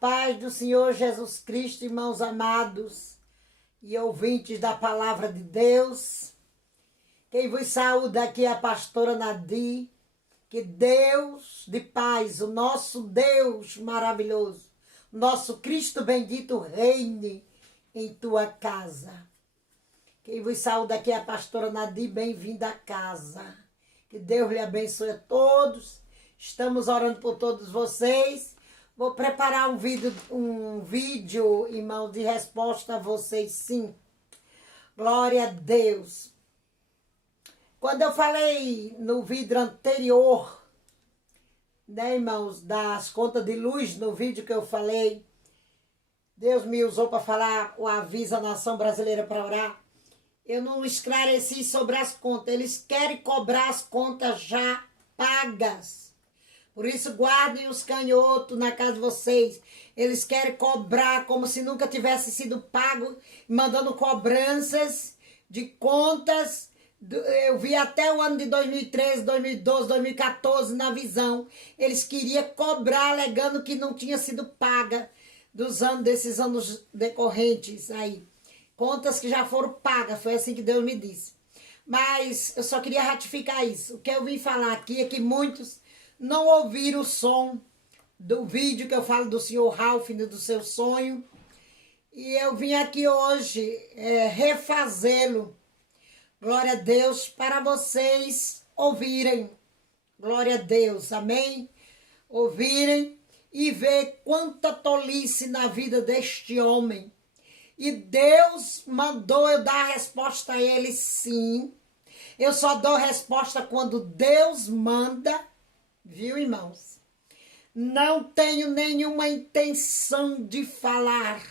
paz do Senhor Jesus Cristo, irmãos amados e ouvintes da palavra de Deus. Quem vos saúda aqui é a pastora Nadir. Que Deus de paz, o nosso Deus maravilhoso, nosso Cristo bendito, reine em tua casa. Quem vos saúda aqui é a pastora Nadir, bem-vinda à casa. Que Deus lhe abençoe a todos. Estamos orando por todos vocês. Vou preparar um vídeo, irmão, de resposta a vocês, sim. Glória a Deus. Quando eu falei no vídeo anterior, né, irmãos, das contas de luz, no vídeo que eu falei, Deus me usou para falar o aviso à nação brasileira para orar. Eu não esclareci sobre as contas. Eles querem cobrar as contas já pagas. Por isso, guardem os canhotos na casa de vocês. Eles querem cobrar como se nunca tivesse sido pago, mandando cobranças de contas. Eu vi até o ano de 2013, 2012, 2014 na visão. Eles queriam cobrar, alegando que não tinha sido paga desses anos decorrentes aí. Contas que já foram pagas, foi assim que Deus me disse. Mas eu só queria ratificar isso. O que eu vim falar aqui é que muitos não ouviram o som do vídeo que eu falo do senhor Ralph, do seu sonho. E eu vim aqui hoje refazê-lo. Glória a Deus, para vocês ouvirem. Glória a Deus, amém? Ouvirem e ver quanta tolice na vida deste homem. E Deus mandou eu dar a resposta a ele, sim. Eu só dou resposta quando Deus manda, viu, irmãos? Não tenho nenhuma intenção de falar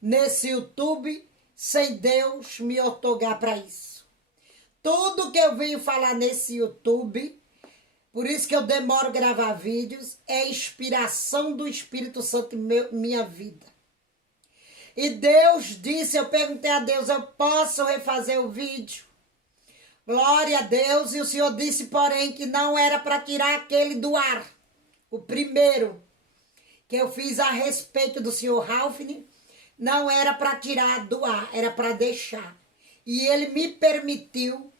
nesse YouTube sem Deus me otorgar para isso. Tudo que eu venho falar nesse YouTube, por isso que eu demoro a gravar vídeos, é inspiração do Espírito Santo em minha vida. E Deus disse, eu perguntei a Deus, eu posso refazer o vídeo? Glória a Deus. E o Senhor disse, porém, que não era para tirar aquele do ar. O primeiro que eu fiz a respeito do senhor Ralph, não era para tirar do ar, era para deixar. E ele me permitiu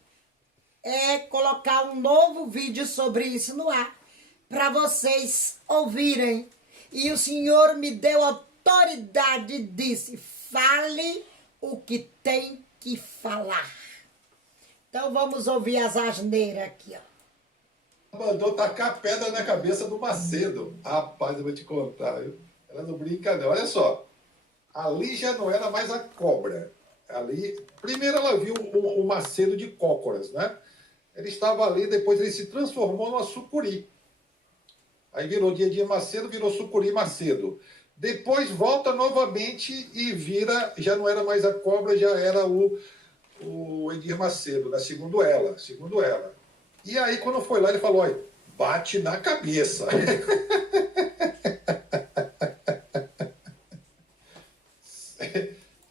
colocar um novo vídeo sobre isso no ar, para vocês ouvirem. E o Senhor me deu autoridade e disse, fale o que tem que falar. Então vamos ouvir as asneiras aqui, ó. Mandou tacar pedra na cabeça do Macedo. Rapaz, eu vou te contar, viu? Ela não brinca não. Olha só, ali já não era mais a cobra. Ali, primeiro ela viu o Macedo de cócoras, né? Ele estava ali, depois ele se transformou numa sucuri. Aí virou dia Macedo, virou sucuri Macedo. Depois volta novamente e vira, já não era mais a cobra, já era o Edir Macedo, né? Segundo ela. E aí quando foi lá ele falou, olha, bate na cabeça.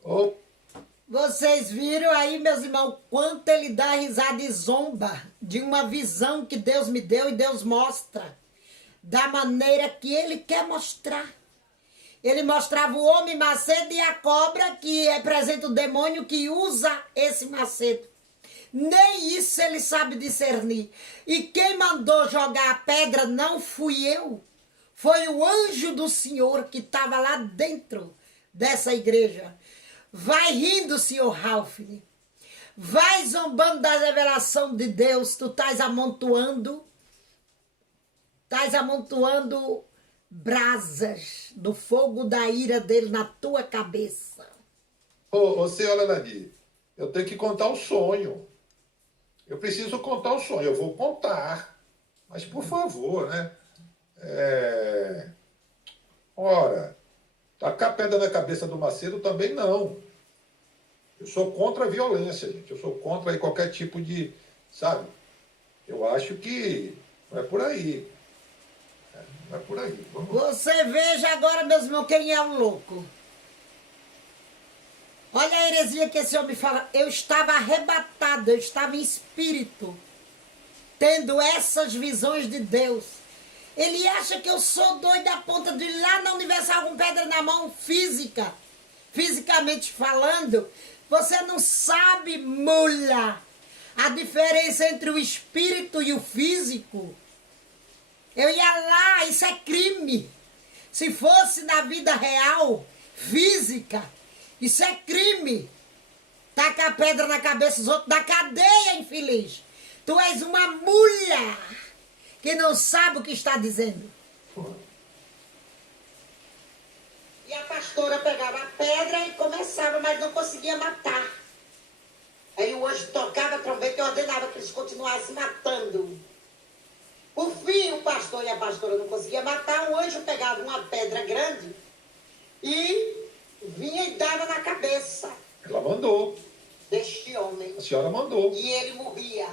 Oh. Vocês viram aí, meus irmãos, quanto ele dá risada e zomba de uma visão que Deus me deu e Deus mostra da maneira que ele quer mostrar. Ele mostrava o homem Macedo e a cobra, que representa o demônio que usa esse Macedo. Nem isso ele sabe discernir. E quem mandou jogar a pedra não fui eu. Foi o anjo do Senhor que estava lá dentro dessa igreja. Vai rindo, senhor Ralph. Vai zombando da revelação de Deus. Tu estás amontoando brasas do fogo da ira dele na tua cabeça. Ô, senhora Nadir, eu tenho que contar o sonho. Eu preciso contar o sonho. Eu vou contar. Mas, por favor, né? Ora, tacar pedra na cabeça do Macedo também não. Eu sou contra a violência, gente. Eu sou contra aí qualquer tipo de... Sabe? Eu acho que não é por aí. Não é por aí. Vamos. Você veja agora, meus irmãos, quem é o louco. Olha a heresia que esse homem fala. Eu estava arrebatado, eu estava em espírito, tendo essas visões de Deus. Ele acha que eu sou doido a ponta de ir lá na Universal com pedra na mão fisicamente falando, você não sabe, mula, a diferença entre o espírito e o físico. Eu ia lá, isso é crime. Se fosse na vida real, física, isso é crime. Tacar pedra na cabeça dos outros, da cadeia, infeliz. Tu és uma mulher que não sabe o que está dizendo. E a pastora pegava a pedra e começava, mas não conseguia matar. Aí o anjo tocava a trombeta e ordenava que eles continuassem matando. Por fim, o pastor e a pastora não conseguiam matar, o anjo pegava uma pedra grande e vinha e dava na cabeça. Ela mandou. Deste homem. A senhora mandou. E ele morria.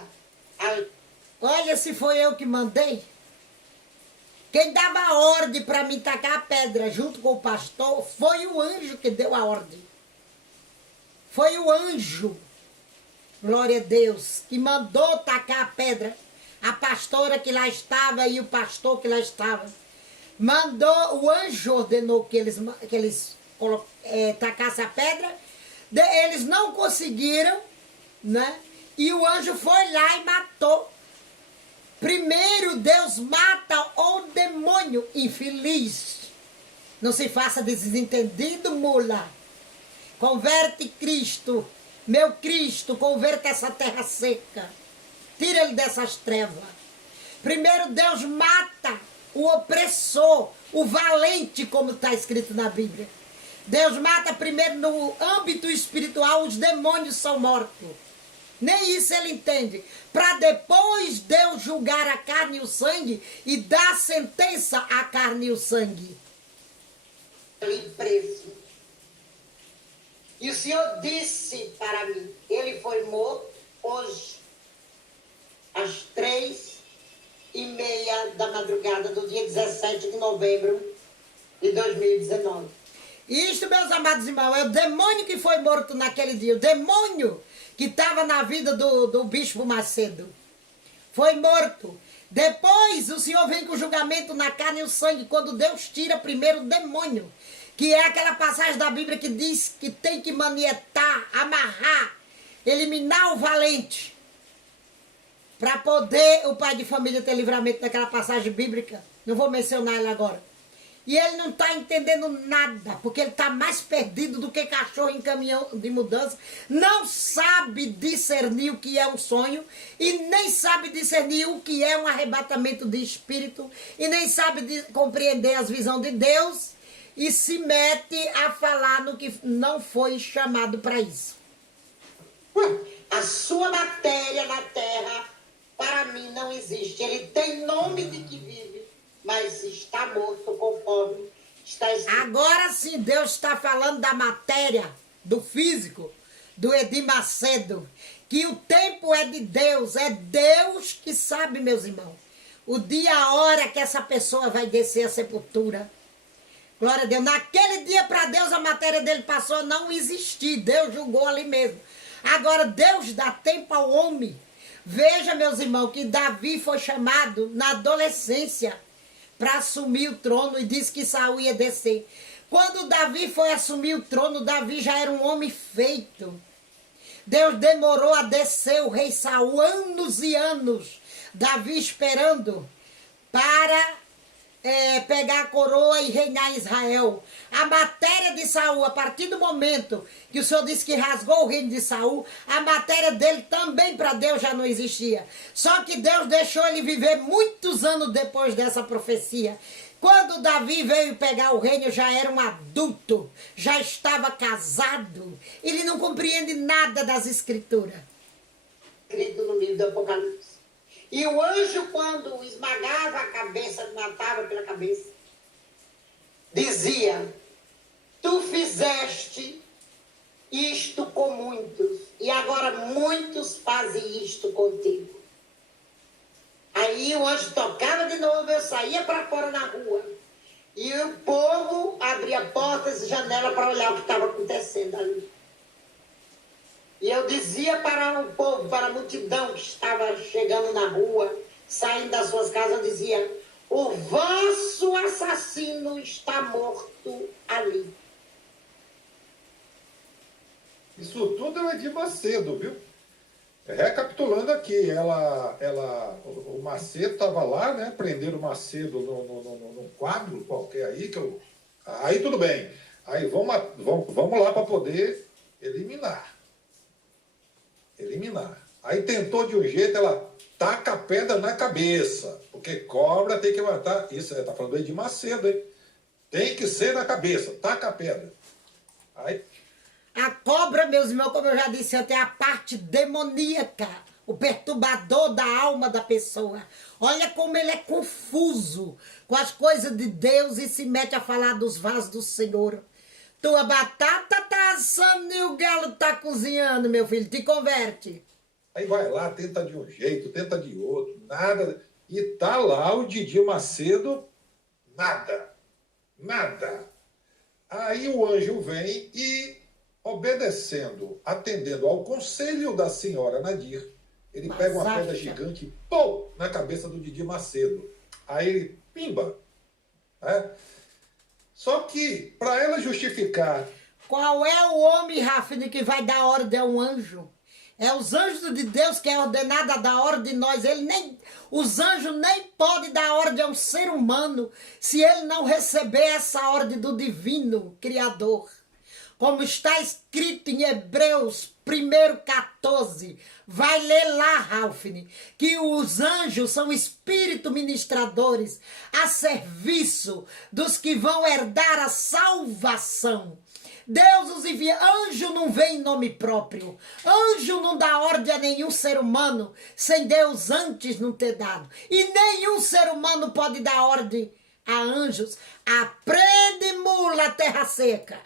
Olha, se foi eu que mandei. Quem dava a ordem para mim tacar a pedra junto com o pastor foi o anjo que deu a ordem. Foi o anjo, glória a Deus, que mandou tacar a pedra. A pastora que lá estava e o pastor que lá estava. Mandou, o anjo ordenou que eles tacassem a pedra. Eles não conseguiram, né? E o anjo foi lá e matou. Primeiro Deus mata o demônio infeliz. Não se faça desentendido, mula. Converte Cristo, meu Cristo, converta essa terra seca. Tira ele dessas trevas. Primeiro Deus mata o opressor, o valente, como está escrito na Bíblia. Deus mata primeiro no âmbito espiritual, os demônios são mortos. Nem isso ele entende. Para depois Deus julgar a carne e o sangue e dar sentença à carne e o sangue. Ali preso. E o Senhor disse para mim, ele foi morto hoje, às 3:30 da madrugada do dia 17 de novembro de 2019. Isto, meus amados irmãos, é o demônio que foi morto naquele dia. O demônio que estava na vida do bispo Macedo. Foi morto. Depois o Senhor vem com o julgamento na carne e o sangue, quando Deus tira primeiro o demônio. Que é aquela passagem da Bíblia que diz que tem que manietar, amarrar, eliminar o valente. Para poder o pai de família ter livramento naquela passagem bíblica. Não vou mencionar ela agora. E ele não está entendendo nada, porque ele está mais perdido do que cachorro em caminhão de mudança. Não sabe discernir o que é um sonho, e nem sabe discernir o que é um arrebatamento de espírito, e nem sabe compreender as visões de Deus, e se mete a falar no que não foi chamado para isso. A sua matéria na terra, para mim, não existe. Ele tem nome de que vive, mas está morto conforme está escrito. Agora sim, Deus está falando da matéria, do físico, do Edir Macedo, que o tempo é de Deus, é Deus que sabe, meus irmãos, o dia, a hora que essa pessoa vai descer a sepultura. Glória a Deus. Naquele dia, para Deus, a matéria dele passou a não existir. Deus julgou ali mesmo. Agora, Deus dá tempo ao homem. Veja, meus irmãos, que Davi foi chamado na adolescência para assumir o trono e disse que Saul ia descer. Quando Davi foi assumir o trono, Davi já era um homem feito. Deus demorou a descer o rei Saul anos e anos. Davi esperando para pegar a coroa e reinar em Israel. A matéria de Saul, a partir do momento que o Senhor disse que rasgou o reino de Saul, a matéria dele também para Deus já não existia. Só que Deus deixou ele viver muitos anos depois dessa profecia. Quando Davi veio pegar o reino, já era um adulto, já estava casado. Ele não compreende nada das escrituras. Escrito no livro do Apocalipse. E o anjo, quando esmagava a cabeça, matava pela cabeça, dizia: tu fizeste isto com muitos, e agora muitos fazem isto contigo. Aí o anjo tocava de novo, eu saía para fora na rua. E o povo abria portas e janelas para olhar o que estava acontecendo ali. E eu dizia para o povo, para a multidão que estava chegando na rua, saindo das suas casas, eu dizia: O vosso assassino está morto ali. Isso tudo é o Edir Macedo, viu? Recapitulando aqui, o Macedo estava lá, né? Prenderam o Macedo num quadro qualquer aí, aí tudo bem. Aí vamos lá para poder eliminar. Aí tentou de um jeito, ela taca a pedra na cabeça, porque cobra tem que matar. Isso, está falando aí de Macedo, hein? Tem que ser na cabeça, taca a pedra. Aí... A cobra, meus irmãos, como eu já disse antes, é a parte demoníaca, o perturbador da alma da pessoa. Olha como ele é confuso com as coisas de Deus e se mete a falar dos vasos do Senhor. Tua batata tá assando e o galo tá cozinhando, meu filho, te converte. Aí vai lá, tenta de um jeito, tenta de outro, nada. E tá lá o Didi Macedo, nada. Aí o anjo vem e, obedecendo, atendendo ao conselho da senhora Nadir, ele pega uma pedra gigante e pô, na cabeça do Didi Macedo. Aí ele, pimba. Né? Só que, para ela justificar... Qual é o homem, Rafine, que vai dar ordem a um anjo? É os anjos de Deus que é ordenado a dar ordem de nós. Os anjos nem podem dar ordem a um ser humano se ele não receber essa ordem do divino Criador. Como está escrito em Hebreus 1:14. Vai ler lá, Ralfine, que os anjos são espíritos ministradores a serviço dos que vão herdar a salvação. Deus os envia. Anjo não vem em nome próprio. Anjo não dá ordem a nenhum ser humano sem Deus antes não ter dado. E nenhum ser humano pode dar ordem a anjos. Aprende, mula, terra seca.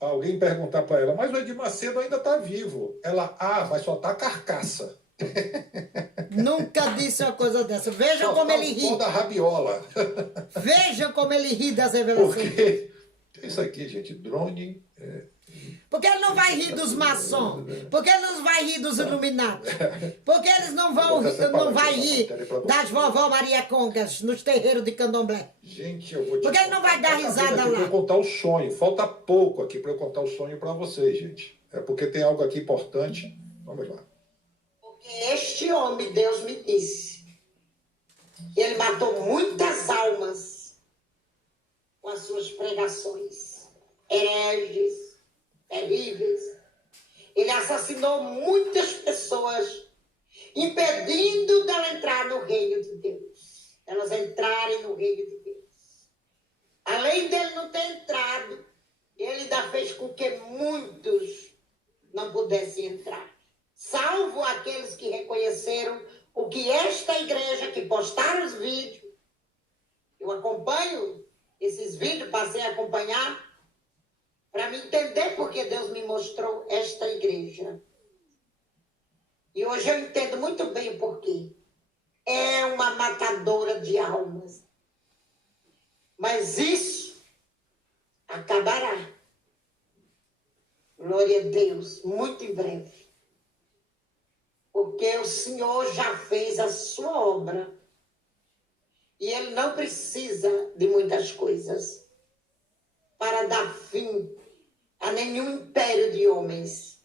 Alguém perguntar para ela, mas o Edir Macedo ainda está vivo. Ela, mas só está carcaça. Nunca disse uma coisa dessa. Vejam só como tá ele ri. O da rabiola. Vejam como ele ri das revelações. Porque isso aqui, gente, drone... Porque ele não vai rir dos maçons. Porque ele não vai rir dos iluminados. Porque eles não vão rir das vovó Maria Congas nos terreiros de Candomblé. Gente, eu vou te Porque ele não vai dar risada lá. Para eu contar o sonho. Falta pouco aqui para eu contar o sonho para vocês, gente. É porque tem algo aqui importante. Vamos lá. Porque este homem, Deus me disse, que ele matou muitas almas com as suas pregações. Hereges, terríveis. Ele assassinou muitas pessoas, impedindo dela entrar no reino de Deus. Elas entrarem no reino de Deus. Além dele não ter entrado, ele ainda fez com que muitos não pudessem entrar. Salvo aqueles que reconheceram o que esta igreja, que postaram os vídeos, eu acompanho esses vídeos, passei a acompanhar, para me entender porque Deus me mostrou esta igreja. E hoje eu entendo muito bem o porquê. É uma matadora de almas. Mas isso acabará. Glória a Deus, muito em breve. Porque o Senhor já fez a sua obra. E Ele não precisa de muitas coisas para dar fim a nenhum império de homens.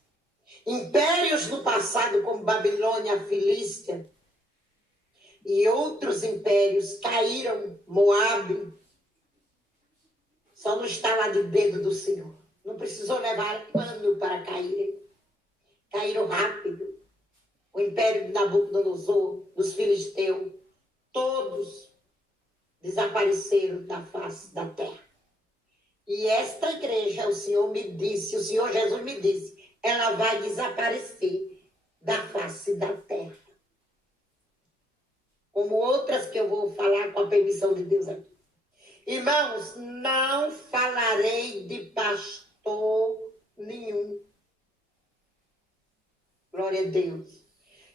Impérios no passado, como Babilônia, Filístia, e outros impérios caíram, Moabe, só no estalar de dedo do Senhor. Não precisou levar ano para caírem. Caíram rápido. O império de Nabucodonosor, dos filisteus, todos desapareceram da face da terra. E esta igreja, o Senhor Jesus me disse, ela vai desaparecer da face da terra. Como outras que eu vou falar com a permissão de Deus aqui. Irmãos, não falarei de pastor nenhum. Glória a Deus.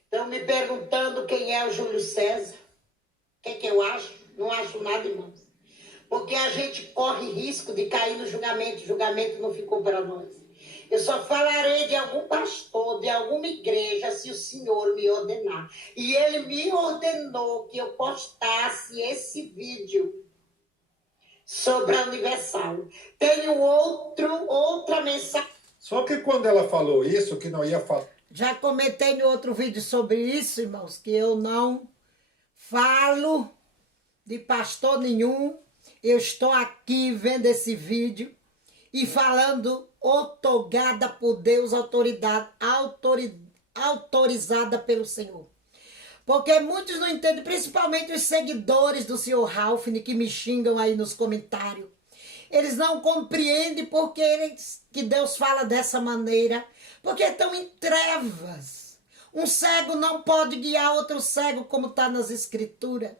Estão me perguntando quem é o Júlio César. O que eu acho? Não acho nada, irmãos. Porque a gente corre risco de cair no julgamento. O julgamento não ficou para nós. Eu só falarei de algum pastor, de alguma igreja, se o Senhor me ordenar. E ele me ordenou que eu postasse esse vídeo sobre a Universal. Tenho outra mensagem. Só que quando ela falou isso, que não ia falar. Já comentei no outro vídeo sobre isso, irmãos, que eu não falo de pastor nenhum. Eu estou aqui vendo esse vídeo e falando outorgada por Deus, autorizada pelo Senhor. Porque muitos não entendem, principalmente os seguidores do Sr. Ralphine, que me xingam aí nos comentários. Eles não compreendem que Deus fala dessa maneira, porque estão em trevas. Um cego não pode guiar outro cego, como está nas Escrituras.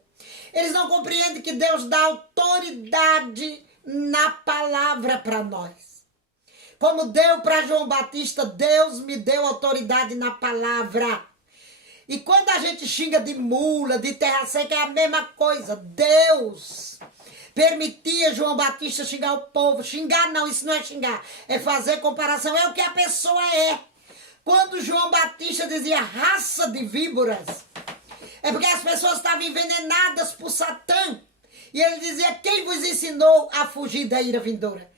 Eles não compreendem que Deus dá autoridade na palavra para nós. Como deu para João Batista, Deus me deu autoridade na palavra. E quando a gente xinga de mula, de terra seca, é a mesma coisa. Deus permitia João Batista xingar o povo. Xingar não, isso não é xingar. É fazer comparação, é o que a pessoa é. Quando João Batista dizia raça de víboras, é porque as pessoas estavam envenenadas por Satã. E ele dizia, quem vos ensinou a fugir da ira vindoura?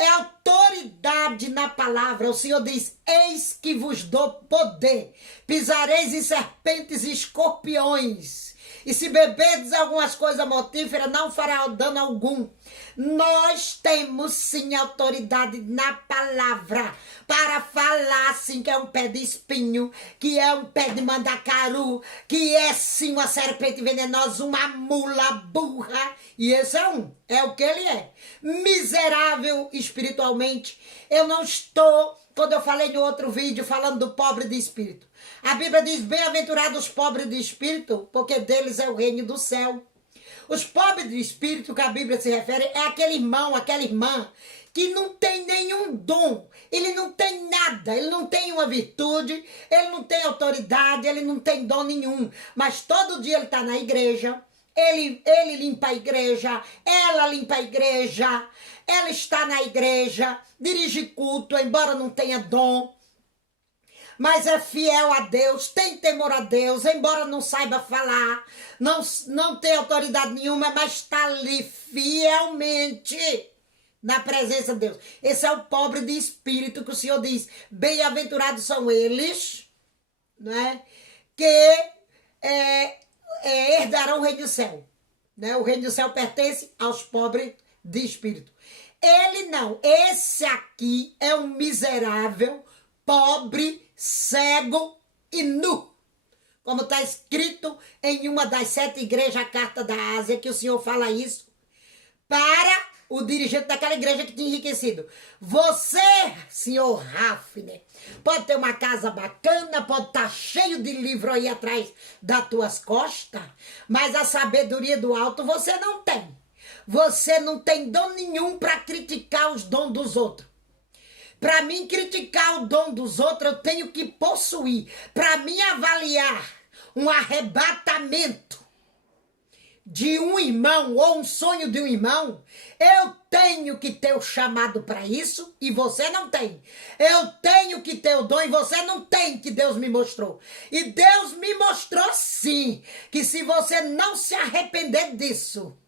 É autoridade na palavra. O Senhor diz, eis que vos dou poder. Pisareis em serpentes e escorpiões. E se beberdes algumas coisas mortíferas, não fará dano algum. Nós temos sim autoridade na palavra para falar sim que é um pé de espinho, que é um pé de mandacaru, que é sim uma serpente venenosa, uma mula burra. E esse é o que ele é. Miserável espiritualmente. Eu não estou, quando eu falei no outro vídeo, falando do pobre de espírito. A Bíblia diz, bem-aventurados os pobres de espírito, porque deles é o reino do céu. Os pobres de espírito, que a Bíblia se refere, é aquele irmão, aquela irmã, que não tem nenhum dom, ele não tem nada, ele não tem uma virtude, ele não tem autoridade, ele não tem dom nenhum, mas todo dia ele está na igreja, ele limpa a igreja, ela limpa a igreja, ela está na igreja, dirige culto, embora não tenha dom, mas é fiel a Deus, tem temor a Deus, embora não saiba falar, não tem autoridade nenhuma, mas está ali fielmente na presença de Deus. Esse é o pobre de espírito que o Senhor diz, bem-aventurados são eles, né, que herdarão o reino do céu. Né? O reino do céu pertence aos pobres de espírito. Ele não, esse aqui é um miserável, pobre, cego e nu. Como está escrito em uma das 7 igrejas, a Carta da Ásia, que o Senhor fala isso para o dirigente daquela igreja que tinha enriquecido. Você, senhor Ralphine, pode ter uma casa bacana, pode estar cheio de livro aí atrás das tuas costas, mas a sabedoria do alto você não tem. Você não tem dom nenhum para criticar os dons dos outros. Para mim criticar o dom dos outros, eu tenho que possuir. Para mim avaliar um arrebatamento de um irmão ou um sonho de um irmão, eu tenho que ter o chamado para isso e você não tem. Eu tenho que ter o dom e você não tem, que Deus me mostrou. E Deus me mostrou sim, que se você não se arrepender disso,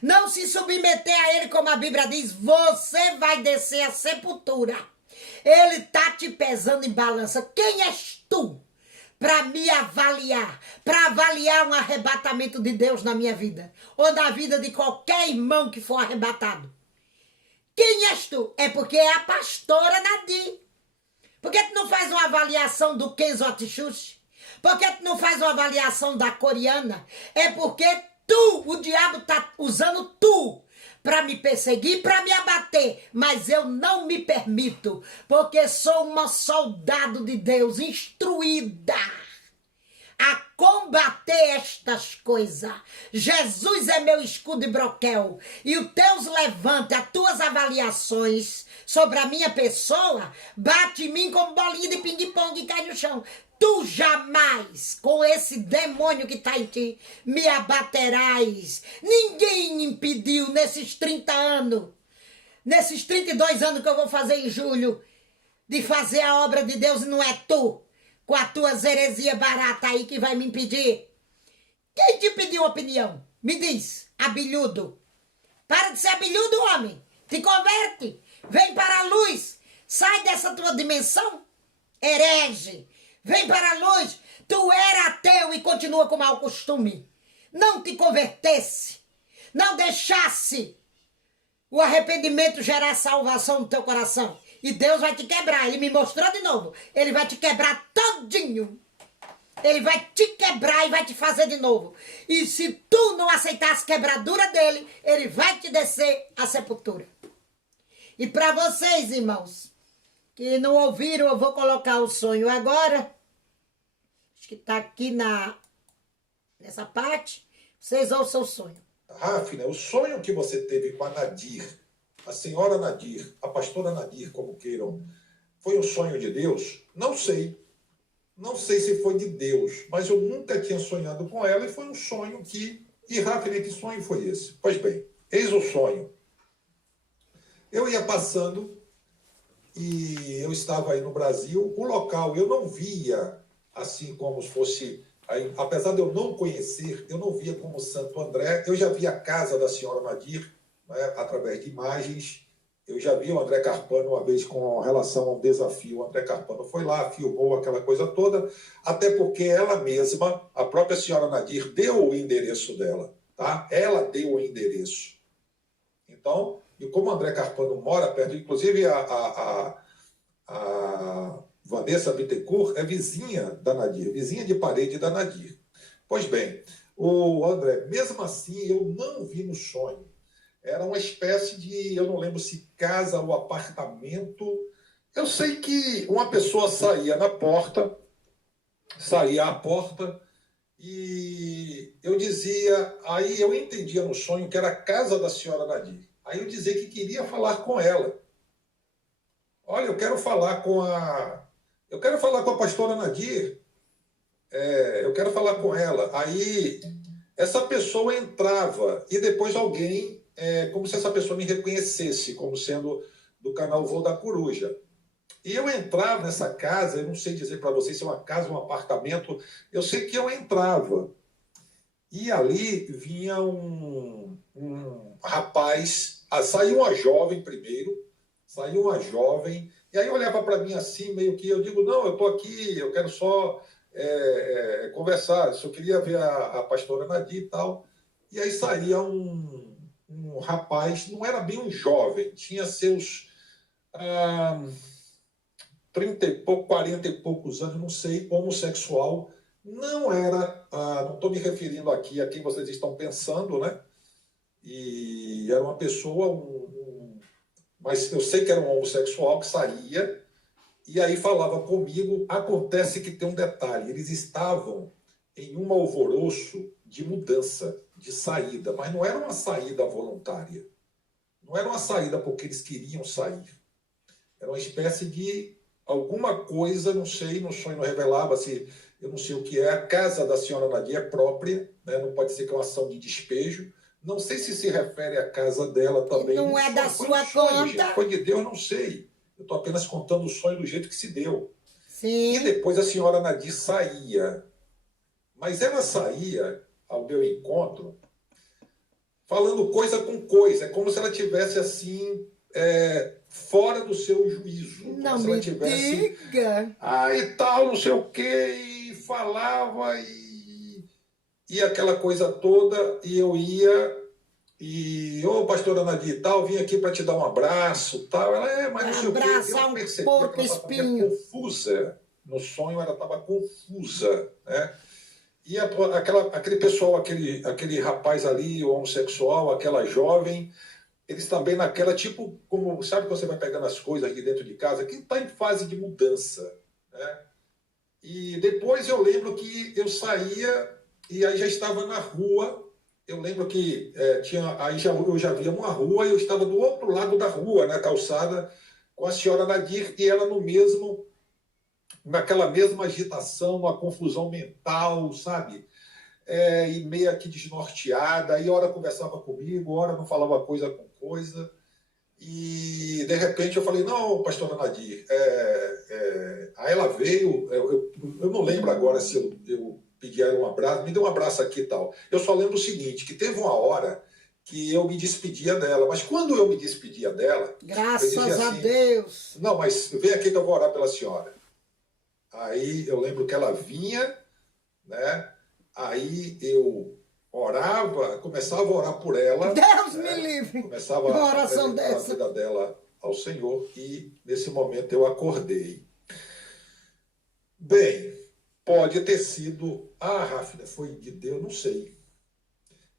não se submeter a ele, como a Bíblia diz, você vai descer à sepultura. Ele tá te pesando em balança. Quem és tu para me avaliar? Para avaliar um arrebatamento de Deus na minha vida? Ou na vida de qualquer irmão que for arrebatado? Quem és tu? É porque é a pastora Nadir. Por que tu não faz uma avaliação do Kenzo Atichuchi? Por que tu não faz uma avaliação da coreana? É porque o diabo tá usando tu para me perseguir, para me abater, mas eu não me permito, porque sou uma soldado de Deus, instruída a combater estas coisas. Jesus é meu escudo e broquel, e os teus levantes, as tuas avaliações sobre a minha pessoa, bate em mim como bolinha de ping-pong e cai no chão. Tu jamais, com esse demônio que está em ti, me abaterás. Ninguém impediu nesses 30 anos, nesses 32 anos que eu vou fazer em julho, de fazer a obra de Deus e não é tu, com a tua heresia barata aí que vai me impedir? Quem te pediu opinião? Me diz, abelhudo. Para de ser abelhudo, homem. Te converte. Vem para a luz. Sai dessa tua dimensão. Herege. Vem para a luz. Tu era ateu e continua com mau costume. Não te convertesse. Não deixasse o arrependimento gerar salvação no teu coração. E Deus vai te quebrar. Ele me mostrou de novo. Ele vai te quebrar todinho. Ele vai te quebrar e vai te fazer de novo. E se tu não aceitar as quebraduras dele, ele vai te descer à sepultura. E para vocês, irmãos, que não ouviram, eu vou colocar o sonho agora. Acho que está aqui nessa parte. Vocês ouçam o sonho. Rafne, o sonho que você teve com a Nadir, a senhora Nadir, a pastora Nadir, como queiram, foi um sonho de Deus? Não sei. Não sei se foi de Deus, mas eu nunca tinha sonhado com ela e foi um sonho que... E, Rafne, que sonho foi esse? Pois bem, eis o sonho. Eu ia passando e eu estava aí no Brasil. O local eu não via assim como se fosse... Apesar de eu não conhecer, eu não via como Santo André. Eu já vi a casa da senhora Nadir, né, através de imagens. Eu já vi o André Carpano uma vez com relação a um desafio. O André Carpano foi lá, filmou aquela coisa toda, até porque ela mesma, a própria senhora Nadir, deu o endereço dela. Tá? Ela deu o endereço. Então, e como o André Carpano mora perto, inclusive a Vanessa Bittencourt é vizinha da Nadir, vizinha de parede da Nadir. Pois bem, o André, mesmo assim, eu não vi no sonho. Era uma espécie de, eu não lembro se casa ou apartamento. Eu sei que uma pessoa saía à porta, e eu dizia, aí eu entendia no sonho que era a casa da senhora Nadir. Aí eu dizia que queria falar com ela. Olha, eu quero falar com a pastora Nadir. Eu quero falar com ela. Aí essa pessoa entrava e depois alguém, como se essa pessoa me reconhecesse como sendo do canal Voo da Coruja. E eu entrava nessa casa, eu não sei dizer para vocês se é uma casa ou um apartamento, eu sei que eu entrava. E ali vinha um rapaz, saiu uma jovem primeiro, e aí olhava para mim assim, meio que eu digo, não, eu estou aqui, eu quero só conversar, só queria ver a pastora Nadir e tal. E aí saía um rapaz, não era bem um jovem, tinha seus 30 e pouco, 40 e poucos anos, não sei, homossexual. Não era, não estou me referindo aqui a quem vocês estão pensando, né? E era uma pessoa, mas eu sei que era um homossexual que saía e aí falava comigo. Acontece que tem um detalhe, eles estavam em um alvoroço de mudança, de saída, mas não era uma saída voluntária. Não era uma saída porque eles queriam sair. Era uma espécie de alguma coisa, não sei, no sonho não revelava-se, eu não sei o que é. A casa da senhora Nadir é própria, né? Não pode ser que é uma ação de despejo. Não sei se refere à casa dela também. Não é da sua conta. Gente. Foi de Deus, não sei. Eu estou apenas contando o sonho do jeito que se deu. Sim. E depois a senhora Nadir saía. Mas ela saía ao meu encontro falando coisa com coisa. É como se ela tivesse assim, fora do seu juízo. Não me diga. E tal, não sei o quê, e falava, e aquela coisa toda, e eu ia, e, pastora Nadir, tal, vim aqui para te dar um abraço, tal. Ela, mas não sei o quê. Eu percebi que ela estava confusa. No sonho ela estava confusa, né? E aquele pessoal, aquele rapaz ali, o homossexual, aquela jovem, eles também naquela, tipo, como, sabe que você vai pegando as coisas aqui dentro de casa, que está em fase de mudança, né? E depois eu lembro que eu saía e aí já estava na rua. Eu lembro que eu já via uma rua e eu estava do outro lado da rua, na calçada, com a senhora Nadir e ela naquela mesma agitação, uma confusão mental, sabe? E meio que desnorteada, aí hora conversava comigo, hora não falava coisa com coisa. E, de repente, eu falei, não, pastora Nadir. Aí ela veio, eu não lembro agora se eu pedi ela um abraço, me deu um abraço aqui e tal. Eu só lembro o seguinte, que teve uma hora que eu me despedia dela, mas quando eu me despedia dela, eu Graças dizia a assim, Deus. não, mas vem aqui que eu vou orar pela senhora. Aí eu lembro que ela vinha, né? Aí eu orava, começava a orar por ela, Deus me né? livre. Começava Uma a oração apresentar a dessa. vida dela ao Senhor e nesse momento eu acordei. Bem, pode ter sido, Rafina, foi de Deus, não sei.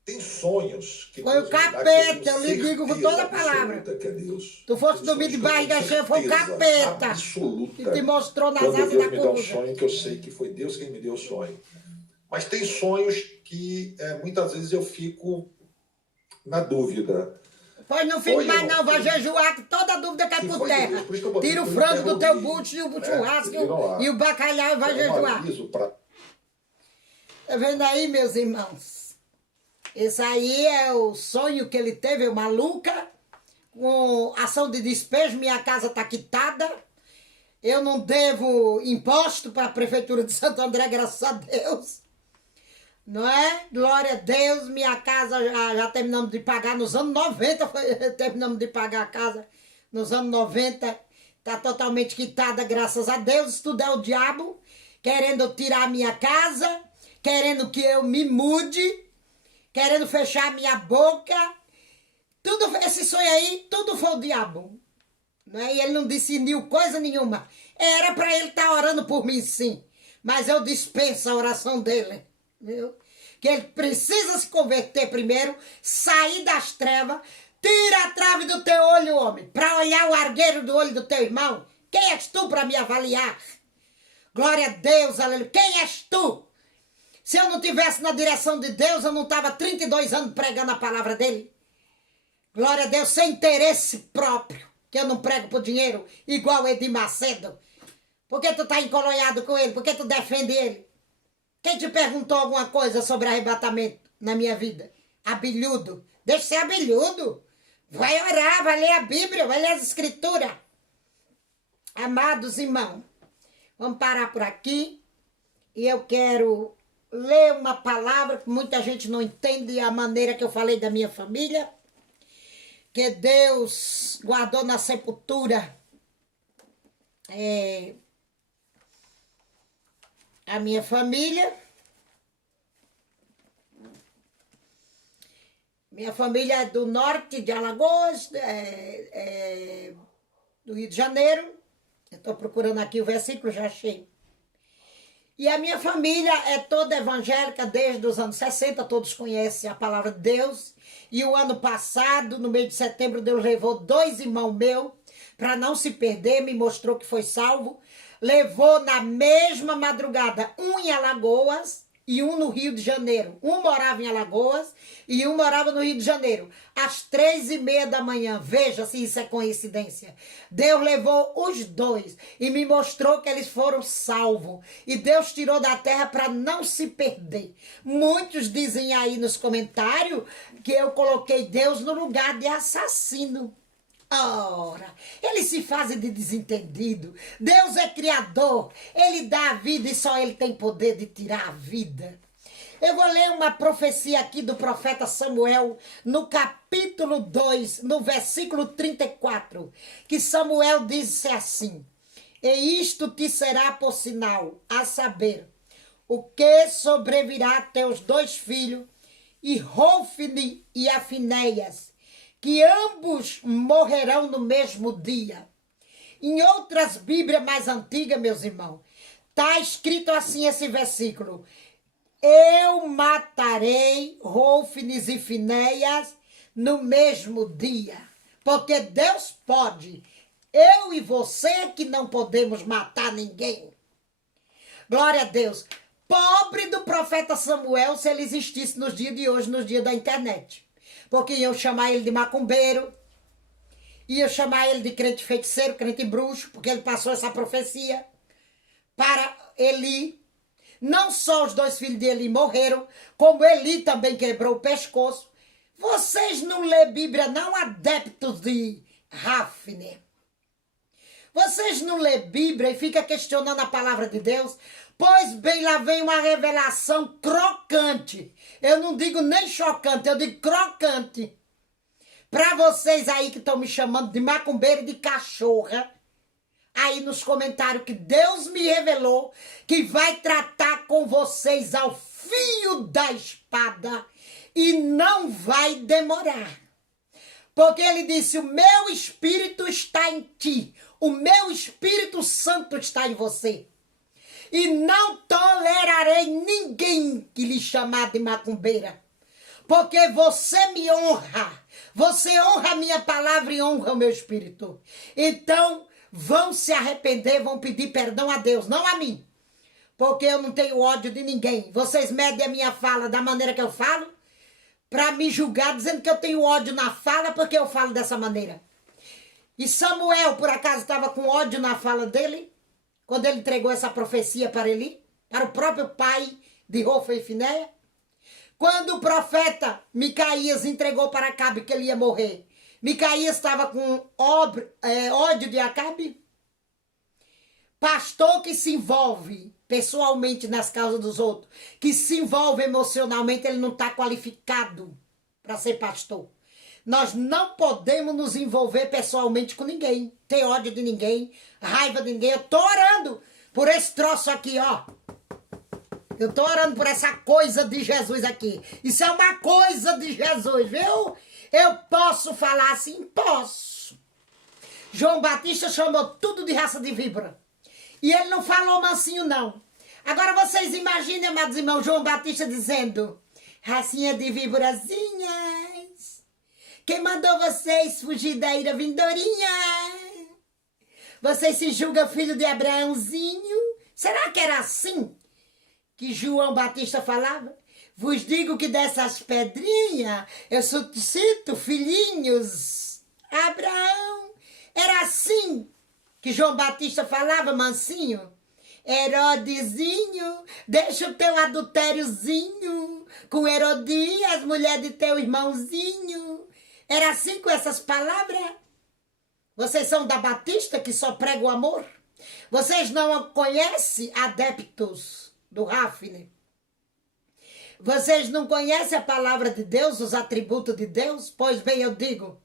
Tem sonhos que Foi o Deus me dá que eu tenho capeta, eu lhe digo com certeza toda a palavra. absoluta que é Deus. Tu foste Tem dormir sonhos de que eu tenho barriga cheia, foi o certeza capeta que absoluta te mostrou nas quando asas Deus da me dá um coruja. sonho que eu sei que foi Deus quem me deu o sonho. Mas tem sonhos que muitas vezes eu fico na dúvida. Pois não fique mais não, vai jejuar que toda dúvida cai por terra. Tira o frango do teu bucho e o churrasco e o bacalhau e vai jejuar. Tá vendo aí, meus irmãos? Esse aí é o sonho que ele teve, eu maluca, com ação de despejo, minha casa tá quitada, eu não devo imposto para a Prefeitura de Santo André, graças a Deus. Não é? Glória a Deus, minha casa já terminamos de pagar nos anos 90, terminamos de pagar a casa nos anos 90, tá totalmente quitada, graças a Deus. Isso tudo é o diabo querendo tirar a minha casa, querendo que eu me mude, querendo fechar a minha boca. Tudo esse sonho aí, tudo foi o diabo. Não é? E ele não decidiu coisa nenhuma. Era para ele estar orando por mim, sim, mas eu dispenso a oração dele. Viu? Que ele precisa se converter primeiro, sair das trevas, tira a trave do teu olho, homem, para olhar o argueiro do olho do teu irmão. Quem és tu para me avaliar? Glória a Deus, aleluia. Quem és tu? Se eu não tivesse na direção de Deus, eu não estava 32 anos pregando a palavra dele. Glória a Deus, sem interesse próprio, que eu não prego por dinheiro, igual Edir Macedo. Por que tu tá encolonhado com ele? Por que tu defende ele? Quem te perguntou alguma coisa sobre arrebatamento na minha vida? Abelhudo. Deixa de ser abelhudo. Vai orar, vai ler a Bíblia, vai ler as Escrituras. Amados irmãos, vamos parar por aqui. E eu quero ler uma palavra que muita gente não entende a maneira que eu falei da minha família. Que Deus guardou na sepultura a minha família. Minha família é do norte de Alagoas, do Rio de Janeiro. Eu estou procurando aqui o versículo, já achei. E a minha família é toda evangélica desde os anos 60, todos conhecem a palavra de Deus. E o ano passado, no mês de setembro, Deus levou 2 irmãos meus para não se perder, me mostrou que foi salvo. Levou na mesma madrugada um em Alagoas e um no Rio de Janeiro. Um morava em Alagoas e um morava no Rio de Janeiro. Às 3h30 da manhã, veja se isso é coincidência. Deus levou os 2 e me mostrou que eles foram salvos. E Deus tirou da terra para não se perder. Muitos dizem aí nos comentários que eu coloquei Deus no lugar de assassino. Ora, eles se fazem de desentendido. Deus é criador, ele dá a vida e só ele tem poder de tirar a vida. Eu vou ler uma profecia aqui do profeta Samuel, no capítulo 2, no versículo 34, que Samuel disse assim: e isto te será por sinal, a saber, o que sobrevirá a teus 2 filhos, e Hofni e Afinéias, que ambos morrerão no mesmo dia. Em outras Bíblias mais antigas, meus irmãos, está escrito assim esse versículo: eu matarei Hofnis e Finéias no mesmo dia. Porque Deus pode. Eu e você que não podemos matar ninguém. Glória a Deus. Pobre do profeta Samuel se ele existisse nos dias de hoje, nos dias da internet. Porque iam chamar ele de macumbeiro, iam chamar ele de crente feiticeiro, crente bruxo, porque ele passou essa profecia para Eli. Não só os 2 filhos de Eli morreram, como Eli também quebrou o pescoço. Vocês não lêem Bíblia, não, adeptos de Rafne. Vocês não lê Bíblia e ficam questionando a palavra de Deus? Pois bem, lá vem uma revelação crocante. Eu não digo nem chocante, eu digo crocante. Para vocês aí que estão me chamando de macumbeira e de cachorra, aí nos comentários que Deus me revelou que vai tratar com vocês ao fio da espada e não vai demorar. Porque ele disse, o meu Espírito está em ti, o meu Espírito Santo está em você. E não tolerarei ninguém que lhe chamar de macumbeira. Porque você me honra, você honra a minha palavra e honra o meu Espírito. Então, vão se arrepender, vão pedir perdão a Deus, não a mim. Porque eu não tenho ódio de ninguém. Vocês medem a minha fala da maneira que eu falo, para me julgar, dizendo que eu tenho ódio na fala, porque eu falo dessa maneira. E Samuel, por acaso, estava com ódio na fala dele, quando ele entregou essa profecia para Eli, para o próprio pai de Ofra e Finéia. Quando o profeta Micaías entregou para Acabe que ele ia morrer, Micaías estava com ódio de Acabe. Pastor que se envolve pessoalmente nas causas dos outros, que se envolve emocionalmente, ele não está qualificado para ser pastor. Nós não podemos nos envolver pessoalmente com ninguém, ter ódio de ninguém, raiva de ninguém. Eu estou orando por esse troço aqui, ó. Eu estou orando por essa coisa de Jesus aqui. Isso é uma coisa de Jesus, viu? Eu posso falar assim? Posso. João Batista chamou tudo de raça de víbora. E ele não falou mansinho, não. Agora vocês imaginem, amados irmãos, João Batista dizendo, racinha de víborazinhas, quem mandou vocês fugir da ira vindourinha? Vocês se julgam filho de Abraãozinho? Será que era assim que João Batista falava? Vos digo que dessas pedrinhas eu suscito filhinhos. Abraão, era assim que João Batista falava, mansinho? Herodezinho, deixa o teu adultériozinho com Herodias, mulher de teu irmãozinho. Era assim com essas palavras? Vocês são da Batista que só prega o amor? Vocês não conhecem adeptos do Rafne? Vocês não conhecem a palavra de Deus, os atributos de Deus? Pois bem, eu digo,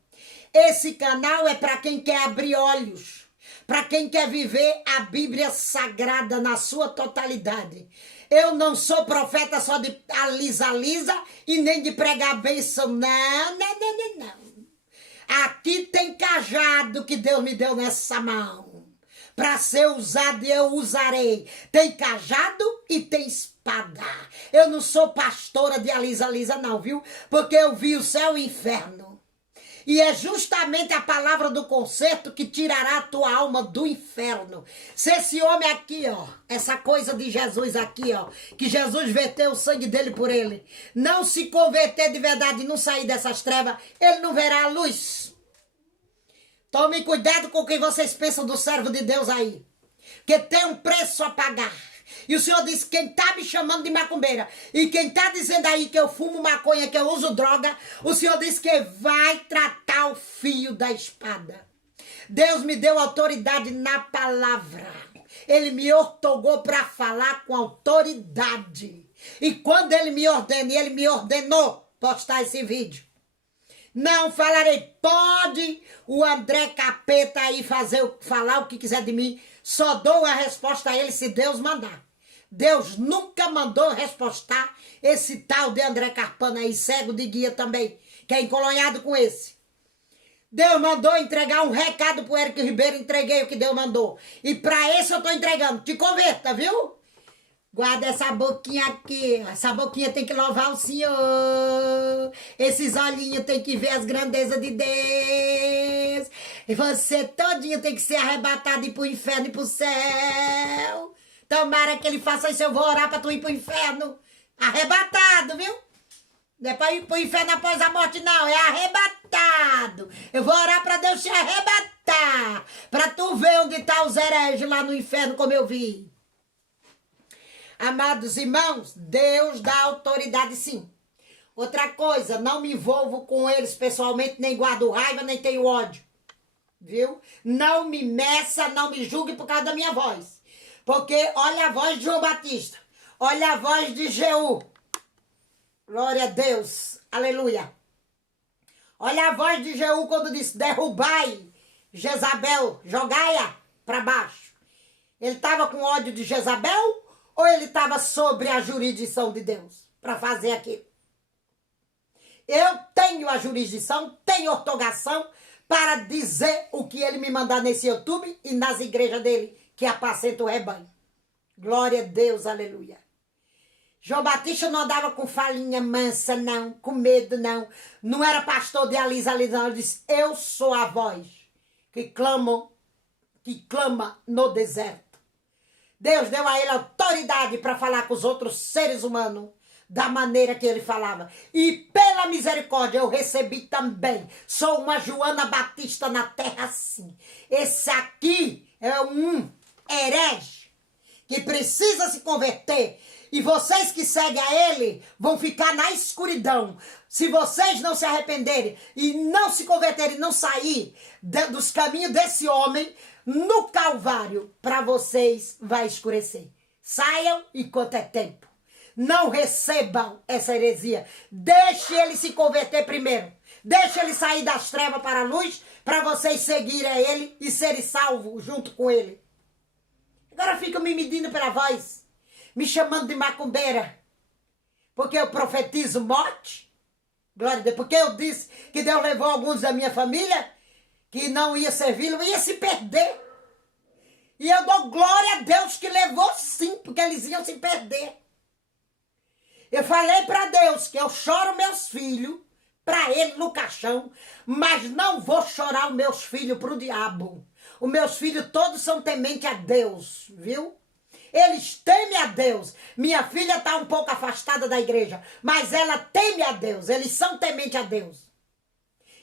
esse canal é para quem quer abrir olhos, para quem quer viver a Bíblia Sagrada na sua totalidade. Eu não sou profeta só de alisa e nem de pregar bênção, não. Aqui tem cajado que Deus me deu nessa mão, para ser usado e eu usarei. Tem cajado e tem espada. Eu não sou pastora de alisa não, viu? Porque eu vi o céu e o inferno. E é justamente a palavra do conserto que tirará a tua alma do inferno. Se esse homem aqui, ó, essa coisa de Jesus aqui, ó, que Jesus verteu o sangue dele por ele, não se converter de verdade e não sair dessas trevas, ele não verá a luz. Tome cuidado com o que vocês pensam do servo de Deus aí, que tem um preço a pagar. E o Senhor disse, quem está me chamando de macumbeira e quem está dizendo aí que eu fumo maconha, que eu uso droga, o Senhor disse que vai tratar o fio da espada. Deus me deu autoridade na palavra. Ele me ortogou para falar com autoridade. E quando ele me ordena, e ele me ordenou postar esse vídeo, não falarei, pode o André Capeta aí falar o que quiser de mim, só dou a resposta a ele se Deus mandar. Deus nunca mandou respostar esse tal de André Carpana aí, cego de guia também, que é encolonhado com esse. Deus mandou entregar um recado pro Érico Ribeiro, entreguei o que Deus mandou. E para esse eu tô entregando, te converta, viu? Guarda essa boquinha aqui, essa boquinha tem que louvar o Senhor. Esses olhinhos tem que ver as grandezas de Deus. E você todinho tem que ser arrebatado e ir pro inferno e pro céu. Tomara que ele faça isso, eu vou orar pra tu ir pro inferno. Arrebatado, viu? Não é pra ir pro inferno após a morte, não. É arrebatado. Eu vou orar pra Deus te arrebatar. Pra tu ver onde tá os hereges lá no inferno, como eu vi. Amados irmãos, Deus dá autoridade sim. Outra coisa, não me envolvo com eles pessoalmente, nem guardo raiva, nem tenho ódio. viu? Não me meça, não me julgue por causa da minha voz. Porque olha a voz de João Batista. Olha a voz de Jeú. Glória a Deus. Aleluia. Olha a voz de Jeú quando disse, derrubai Jezabel, jogai-a para baixo. Ele estava com ódio de Jezabel ou ele estava sobre a jurisdição de Deus para fazer aquilo? Eu tenho a jurisdição, tenho ortogação para dizer o que ele me mandar nesse YouTube e nas igrejas dele, que apacenta o rebanho. Glória a Deus, aleluia. João Batista não andava com falinha mansa, não, com medo, não. Não era pastor de Alisa, não. Ele disse, eu sou a voz que clama no deserto. Deus deu a ele autoridade para falar com os outros seres humanos da maneira que ele falava. E pela misericórdia eu recebi também. Sou uma Joana Batista na terra, sim. Esse aqui é um herege que precisa se converter. E vocês que seguem a ele vão ficar na escuridão. Se vocês não se arrependerem e não se converterem, não sair dos caminhos desse homem, no Calvário, para vocês vai escurecer. Saiam enquanto é tempo. Não recebam essa heresia. Deixe ele se converter primeiro. Deixe ele sair das trevas para a luz, para vocês seguirem a ele e serem salvos junto com ele. Agora ficam me medindo pela voz, me chamando de macumbeira, porque eu profetizo morte. Glória a Deus. Porque eu disse que Deus levou alguns da minha família que não ia servi-lo, ia se perder. E eu dou glória a Deus que levou sim, porque eles iam se perder. Eu falei para Deus que eu choro meus filhos para ele no caixão, mas não vou chorar os meus filhos para o diabo. Os meus filhos todos são tementes a Deus, viu? Eles temem a Deus. Minha filha está um pouco afastada da igreja, mas ela teme a Deus. Eles são tementes a Deus.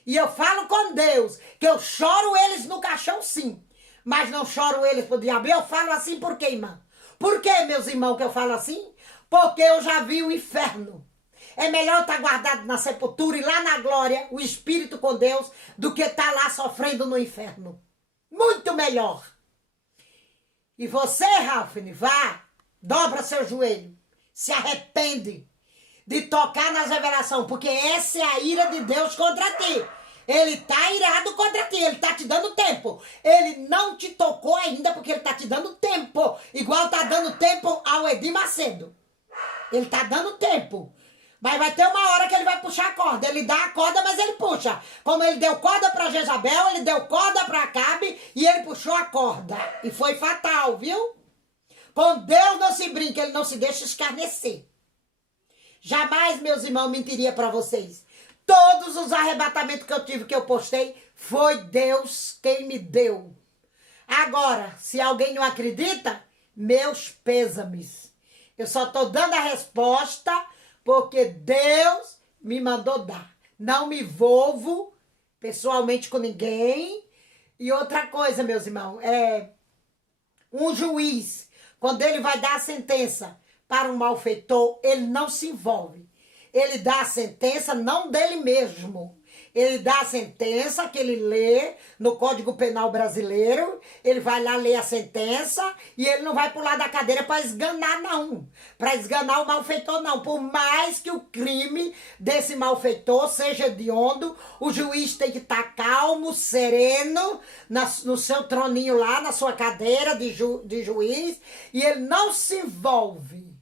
E eu falo com Deus que eu choro eles no caixão, sim, mas não choro eles pro diabo. E eu falo assim por quê, irmã? Por que, meus irmãos, que eu falo assim? Porque eu já vi o inferno. É melhor estar guardado na sepultura e lá na glória, o espírito com Deus, do que estar lá sofrendo no inferno. Muito melhor. E você, Ralfine, vá, dobra seu joelho, se arrepende de tocar nas revelações, porque essa é a ira de Deus contra ti. Ele está irado contra ti, ele está te dando tempo. Ele não te tocou ainda porque ele está te dando tempo, igual está dando tempo ao Edir Macedo. Ele está dando tempo. Mas vai ter uma hora que ele vai puxar a corda. Ele dá a corda, mas ele puxa. Como ele deu corda para Jezabel, ele deu corda para Acabe e ele puxou a corda. E foi fatal, viu? Com Deus não se brinca, ele não se deixa escarnecer. Jamais, meus irmãos, mentiria para vocês. Todos os arrebatamentos que eu tive, que eu postei, foi Deus quem me deu. Agora, se alguém não acredita, meus pêsames. Eu só estou dando a resposta porque Deus me mandou dar. Não me envolvo pessoalmente com ninguém. E outra coisa, meus irmãos, um juiz, quando ele vai dar a sentença para um malfeitor, ele não se envolve. Ele dá a sentença não dele mesmo. Ele dá a sentença que ele lê no Código Penal Brasileiro, ele vai lá ler a sentença e ele não vai pular da cadeira para esganar, não. Para esganar o malfeitor, não. Por mais que o crime desse malfeitor seja hediondo, o juiz tem que estar calmo, sereno, no seu troninho lá, na sua cadeira de juiz, e ele não se envolve.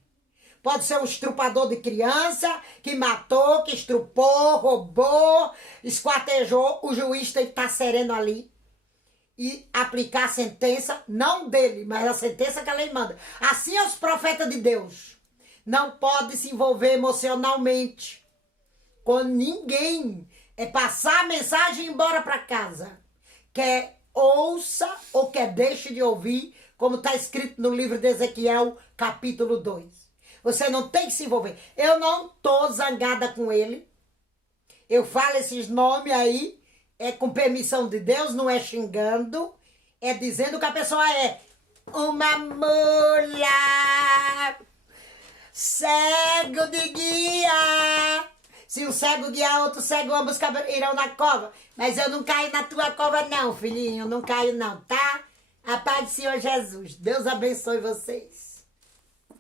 Pode ser um estrupador de criança, que matou, que estrupou, roubou, esquartejou. O juiz tem que estar sereno ali e aplicar a sentença, não dele, mas a sentença que a lei manda. Assim é os profetas de Deus. Não pode se envolver emocionalmente com ninguém. É passar a mensagem e ir embora para casa. Quer ouça ou quer deixe de ouvir, como está escrito no livro de Ezequiel, capítulo 2. Você não tem que se envolver. Eu não tô zangada com ele. Eu falo esses nomes aí, é com permissão de Deus, não é xingando. É dizendo que a pessoa é uma mula, cego de guia, Se um cego guiar outro cego, ambos irão na cova. Mas eu não caio na tua cova não, filhinho. Não caio não, tá? A paz do Senhor Jesus. Deus abençoe vocês.